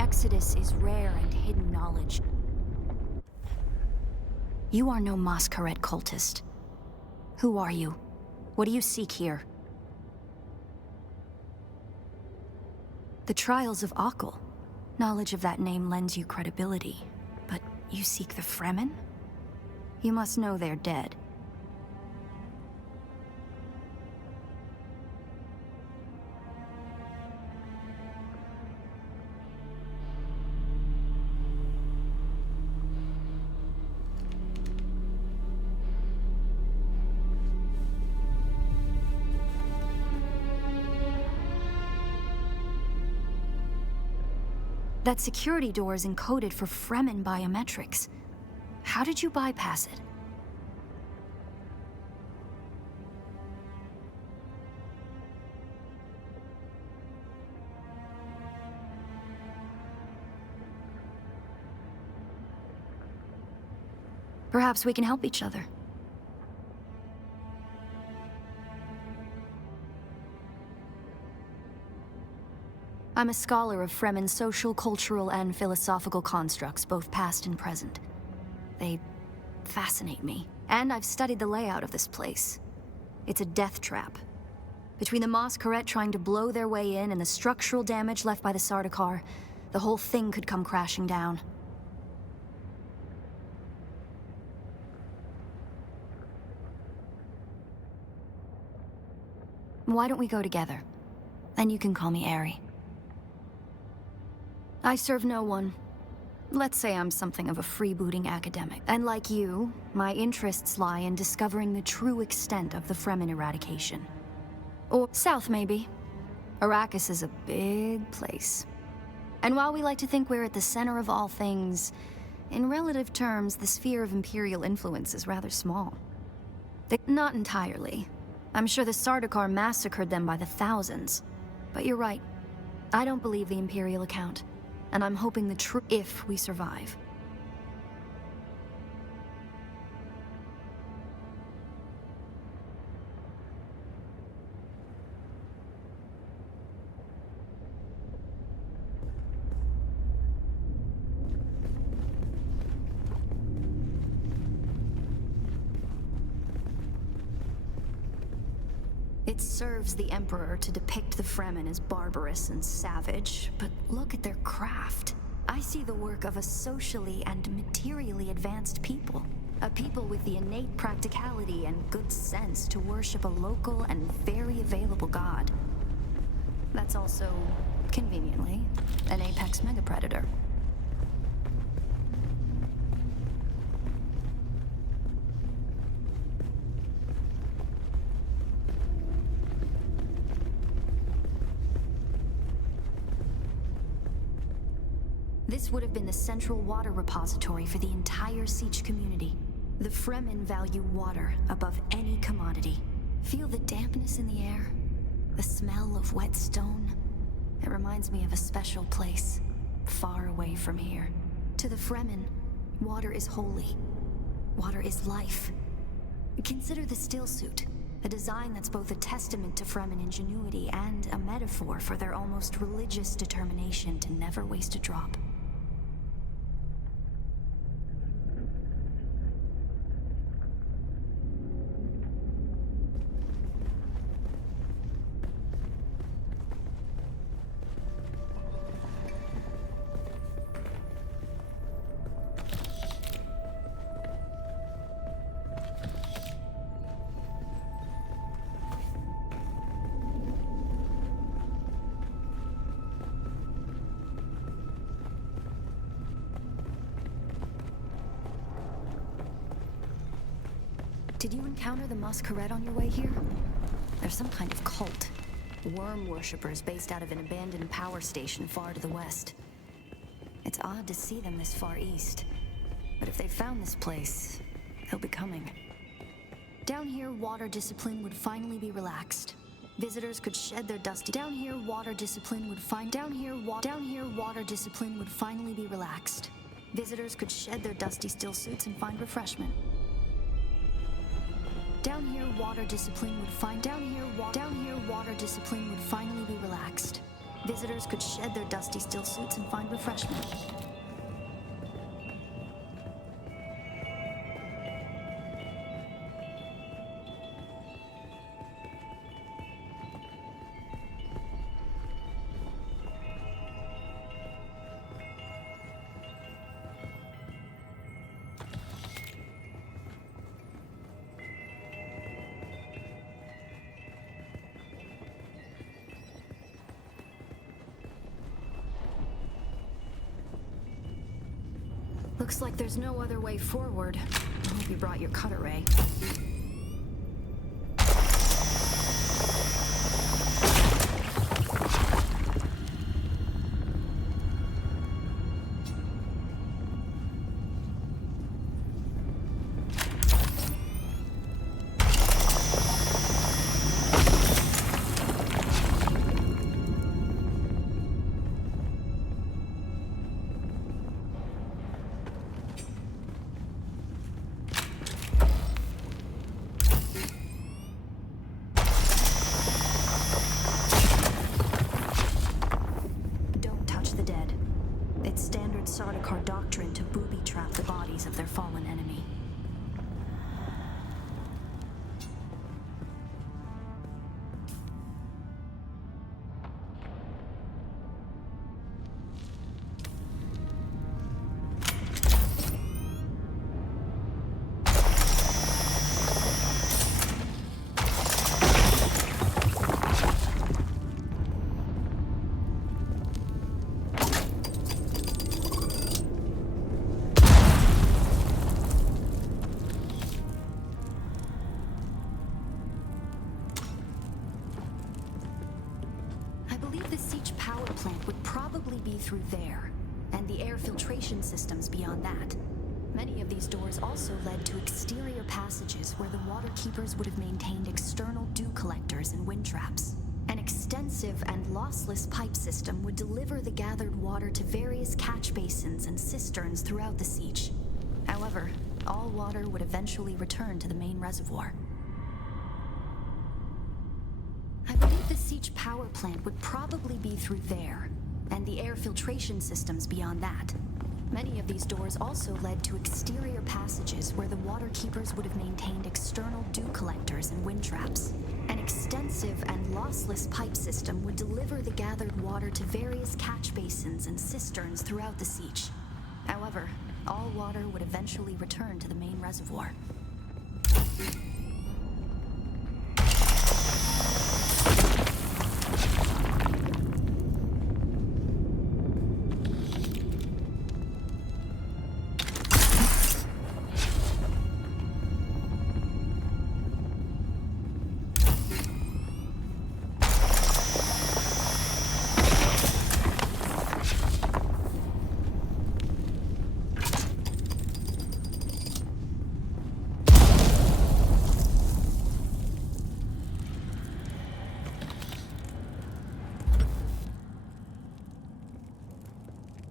Exodus is rare and hidden knowledge. You are no masquerade cultist. Who are you? What do you seek here? The Trials of Akal. Knowledge of that name lends you credibility. But you seek the Fremen? You must know they're dead. That security door is encoded for Fremen biometrics. How did you bypass it? Perhaps we can help each other. I'm a scholar of Fremen social, cultural, and philosophical constructs, both past and present. They fascinate me. And I've studied the layout of this place. It's a death trap. Between the Masquerade trying to blow their way in and the structural damage left by the Sardaukar, the whole thing could come crashing down. Why don't we go together? Then you can call me Ari. I serve no one. Let's say I'm something of a freebooting academic. And like you, my interests lie in discovering the true extent of the Fremen eradication. Or south, maybe. Arrakis is a big place. And while we like to think we're at the center of all things, in relative terms, the sphere of Imperial influence is rather small. Not entirely. I'm sure the Sardaukar massacred them by the thousands. But you're right. I don't believe the Imperial account. And I'm hoping the truth if we survive. It serves the Emperor to depict the Fremen as barbarous and savage, but look at their craft. I see the work of a socially and materially advanced people. A people with the innate practicality and good sense to worship a local and very available god. That's also, conveniently, an apex megapredator. This would have been the central water repository for the entire sietch community. The Fremen value water above any commodity. Feel the dampness in the air? The smell of wet stone? It reminds me of a special place, far away from here. To the Fremen, water is holy. Water is life. Consider the stillsuit, a design that's both a testament to Fremen ingenuity and a metaphor for their almost religious determination to never waste a drop. Did you encounter the Masquerade on your way here? They're some kind of cult. Worm worshippers based out of an abandoned power station far to the west. It's odd to see them this far east. But if they found this place, they'll be coming. Down here, water discipline would finally be relaxed. Visitors could shed their dusty. Down here, water discipline would water discipline would finally be relaxed. Visitors could shed their dusty still suits and find refreshment. Down here, water discipline would finally be relaxed. Visitors could shed their dusty still suits and find refreshment. Looks like there's no other way forward. I hope you brought your cutter ray. Doctrine to booby-trap the bodies of their fallen enemy. Through there, and the air filtration systems beyond that. Many of these doors also led to exterior passages where the water keepers would have maintained external dew collectors and wind traps. An extensive and lossless pipe system would deliver the gathered water to various catch basins and cisterns throughout the sietch. However, all water would eventually return to the main reservoir. I believe the sietch power plant would probably be through there, and the air filtration systems beyond that. Many of these doors also led to exterior passages where the water keepers would have maintained external dew collectors and wind traps. An extensive and lossless pipe system would deliver the gathered water to various catch basins and cisterns throughout the sietch. However, all water would eventually return to the main reservoir.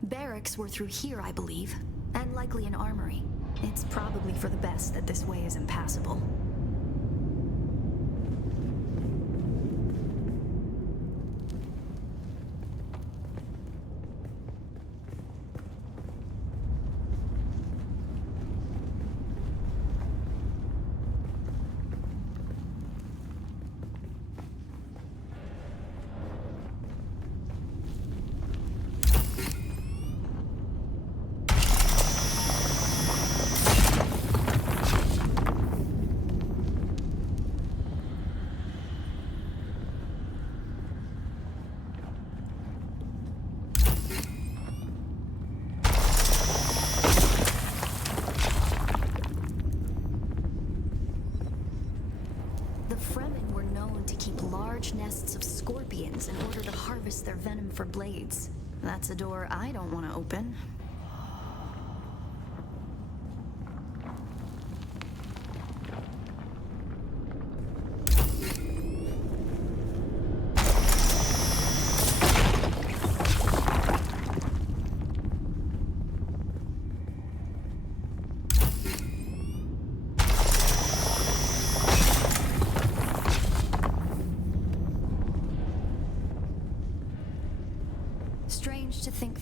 Barracks were through here, I believe, and likely an armory. It's probably for the best that this way is impassable. Fremen were known to keep large nests of scorpions in order to harvest their venom for blades. That's a door I don't want to open.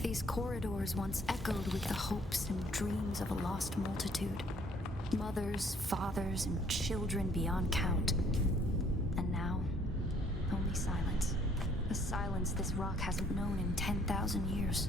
These corridors once echoed with the hopes and dreams of a lost multitude. Mothers, fathers, and children beyond count. And now, only silence. A silence this rock hasn't known in 10,000 years.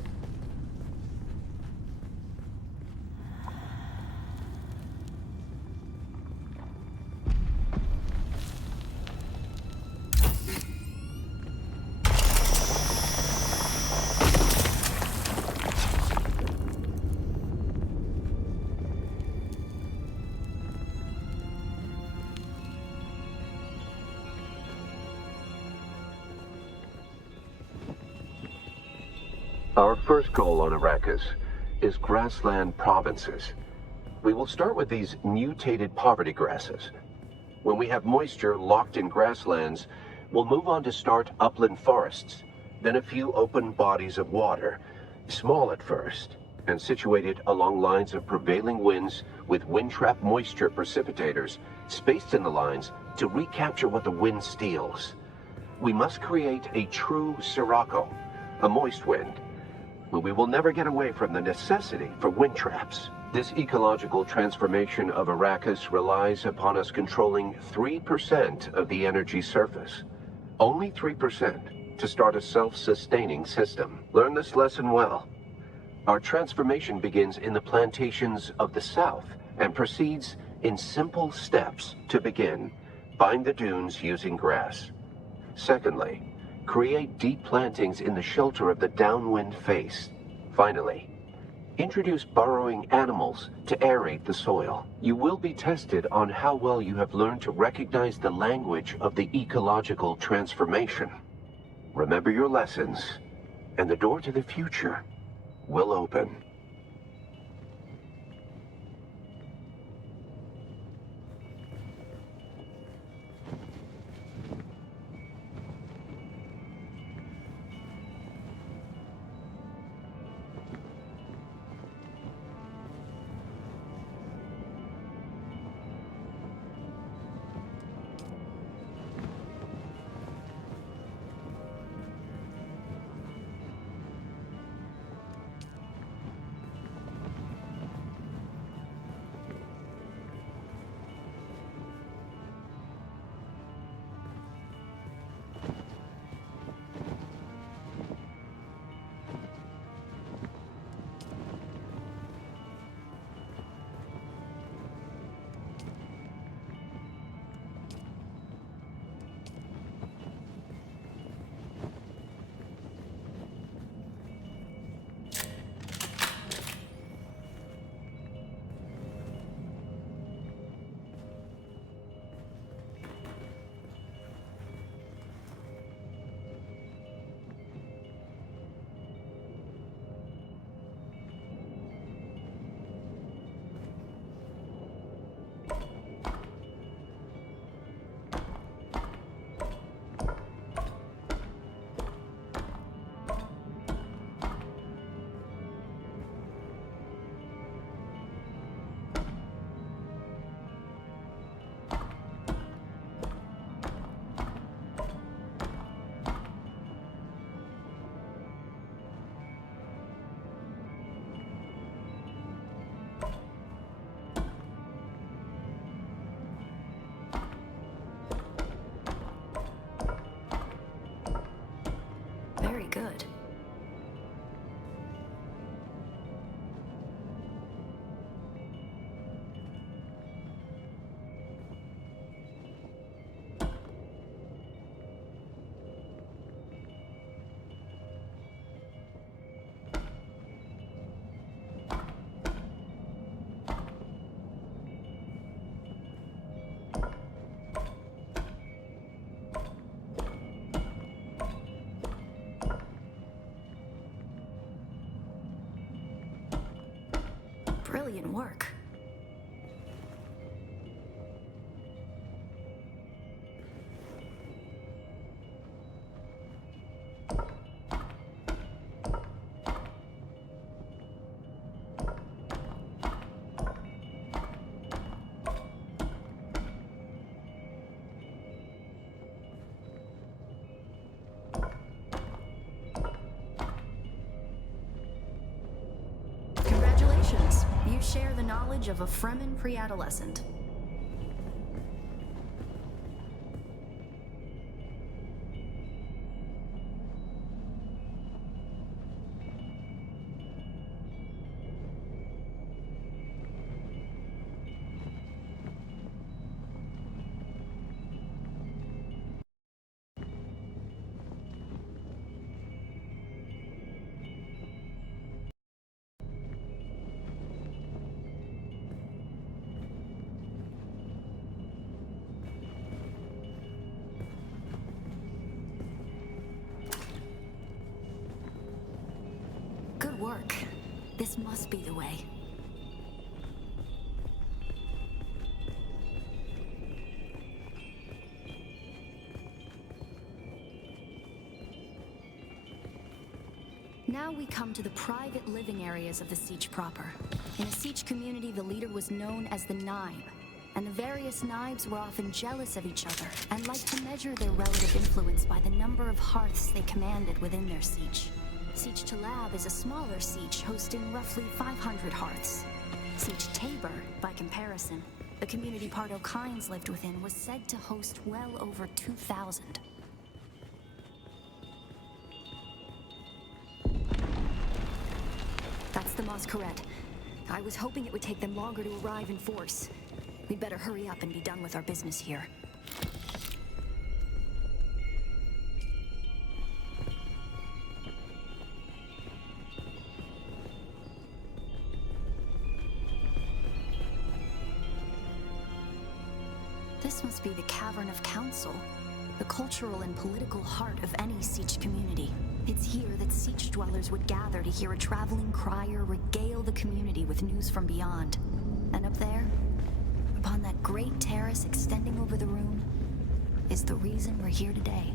Our first goal on Arrakis is grassland provinces. We will start with these mutated poverty grasses. When we have moisture locked in grasslands, we'll move on to start upland forests, then a few open bodies of water, small at first, and situated along lines of prevailing winds with wind-trap moisture precipitators spaced in the lines to recapture what the wind steals. We must create a true sirocco, a moist wind, but we will never get away from the necessity for wind traps. This ecological transformation of Arrakis relies upon us controlling 3% of the energy surface. Only 3% to start a self-sustaining system. Learn this lesson well. Our transformation begins in the plantations of the south and proceeds in simple steps to begin. Bind the dunes using grass. Secondly, create deep plantings in the shelter of the downwind face. Finally, introduce burrowing animals to aerate the soil. You will be tested on how well you have learned to recognize the language of the ecological transformation. Remember your lessons, and the door to the future will open. Good. Brilliant work. means. You share the knowledge of a Fremen pre-adolescent. Good work. This must be the way. Now we come to the private living areas of the sietch proper. In a sietch community, the leader was known as the Naib, and the various Naibs were often jealous of each other and liked to measure their relative influence by the number of hearths they commanded within their sietch. Sietch Talab is a smaller sietch hosting roughly 500 hearths. Sietch Tabor, by comparison, the community Pardo Kynes lived within, was said to host well over 2,000. That's the Masquerade. I was hoping it would take them longer to arrive in force. We'd better hurry up and be done with our business here. This must be the Cavern of Council, the cultural and political heart of any sietch community. It's here that sietch dwellers would gather to hear a traveling crier regale the community with news from beyond. And up there, upon that great terrace extending over the room, is the reason we're here today.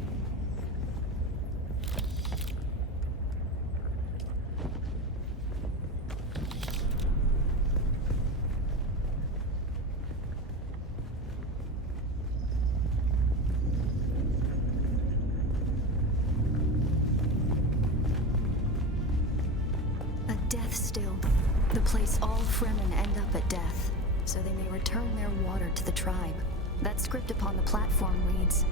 Still, the place all Fremen end up at death, so they may return their water to the tribe. That script upon the platform reads,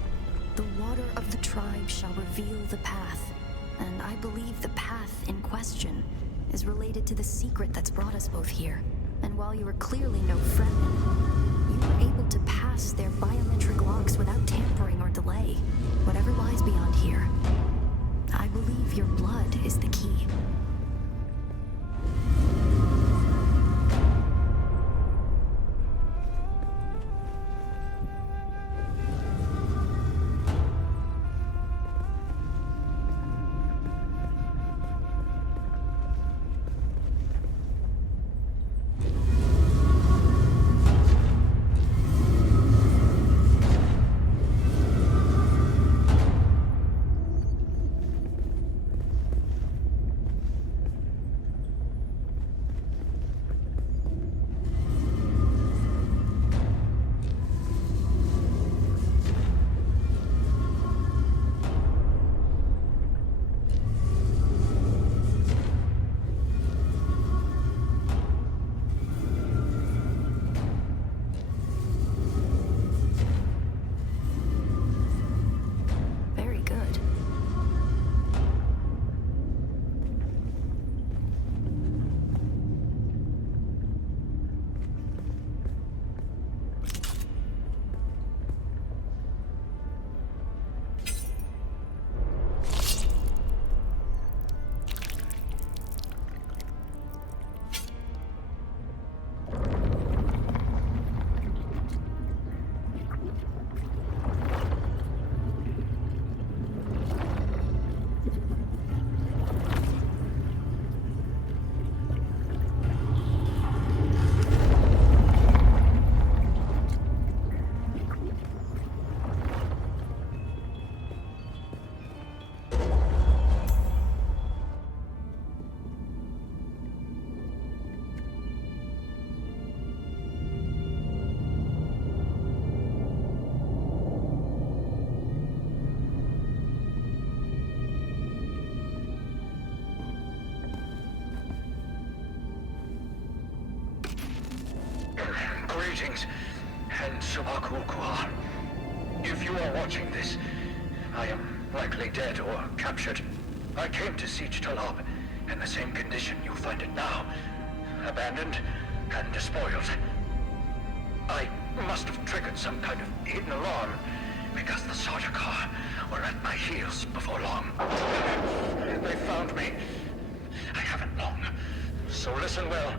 "The water of the tribe shall reveal the path," and I believe the path in question is related to the secret that's brought us both here. And while you are clearly no Fremen, you were able to pass their biometric locks without tampering or delay. Whatever lies beyond here, I believe your blood is the key. If you are watching this, I am likely dead or captured. I came to Sietch Talab in the same condition you find it now. Abandoned and despoiled. I must have triggered some kind of hidden alarm, because the Sardaukar were at my heels before long. They found me. I haven't long. So listen well.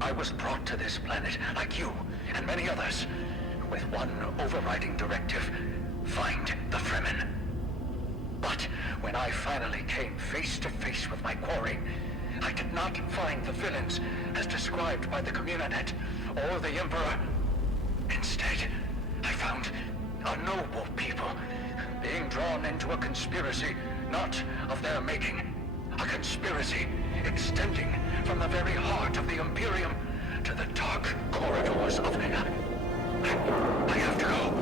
I was brought to this planet, like you and many others, with one overriding directive: find the Fremen. But when I finally came face to face with my quarry, I did not find the villains as described by the Communanet or the Emperor. Instead, I found a noble people being drawn into a conspiracy not of their making. A conspiracy extending from the very heart of the Imperium to the dark corridors of... I have to go.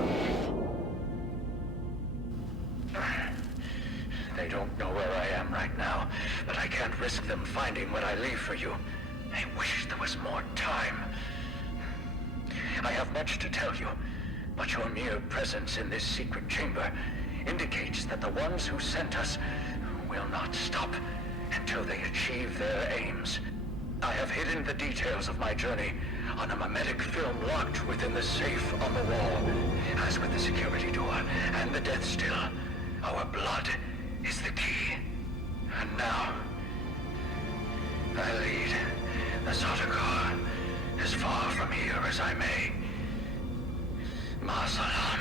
They don't know where I am right now, but I can't risk them finding what I leave for you. I wish there was more time. I have much to tell you, but your mere presence in this secret chamber indicates that the ones who sent us will not stop until they achieve their aims. I have hidden the details of my journey on a mimetic film locked within the safe on the wall. As with the security door and the death still, our blood is the key. And now, I lead the Sardaukar as far from here as I may. Ma salam.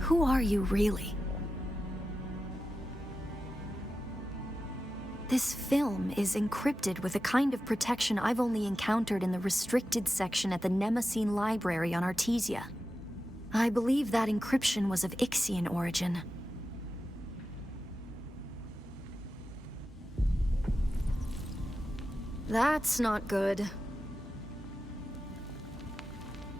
Who are you, really? This film is encrypted with a kind of protection I've only encountered in the restricted section at the Nemesine Library on Artesia. I believe that encryption was of Ixian origin. That's not good.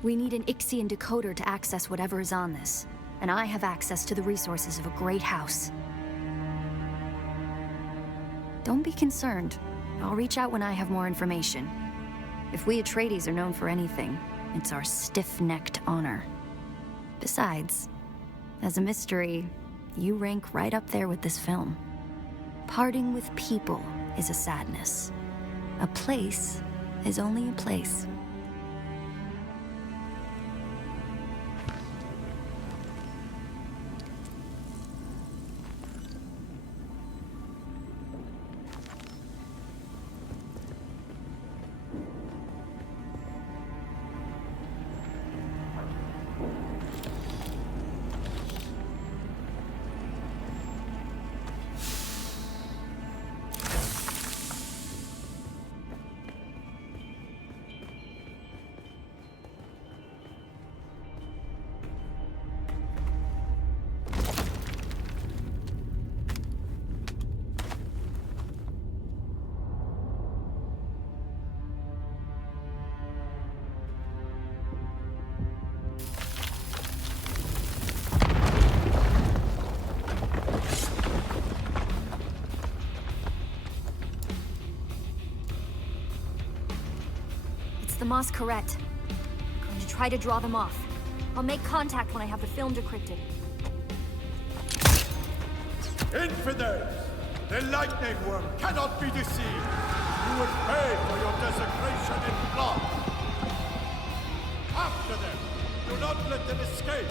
We need an Ixian decoder to access whatever is on this. And I have access to the resources of a great house. Don't be concerned. I'll reach out when I have more information. If we Atreides are known for anything, it's our stiff-necked honor. Besides, as a mystery, you rank right up there with this film. Parting with people is a sadness. A place is only a place. The Masquerette. I'm going to try to draw them off. I'll make contact when I have the film decrypted. Infidels! The lightning worm cannot be deceived! You will pay for your desecration in blood! After them! Do not let them escape!